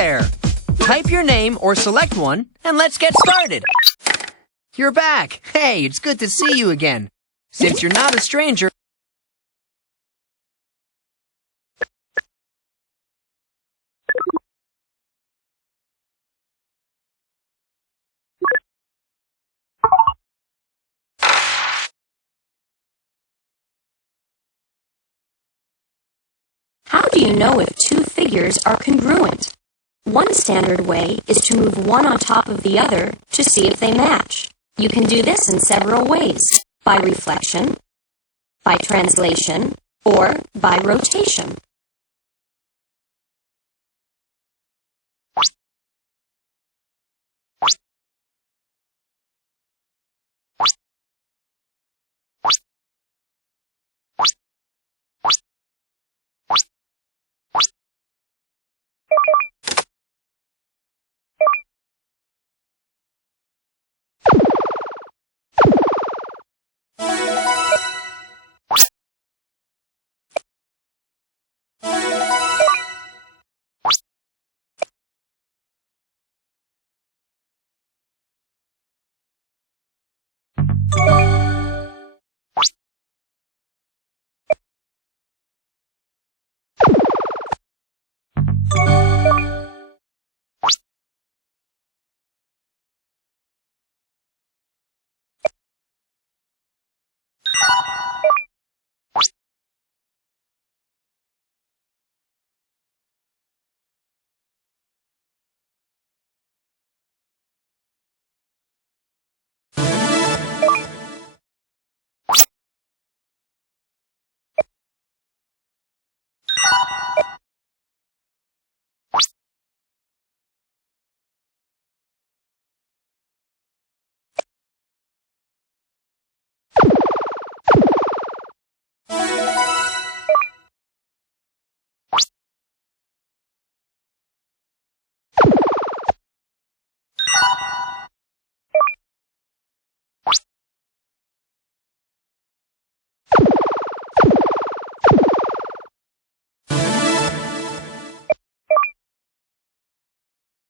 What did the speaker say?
there! Type your name or select one, and let's get started. You're back. Hey, it's good to see you again. Since you're not a stranger, How do you know if two figures are congruent? One standard way is to move one on top of the other to see if they match. You can do this in several ways: by reflection, by translation, or by rotation.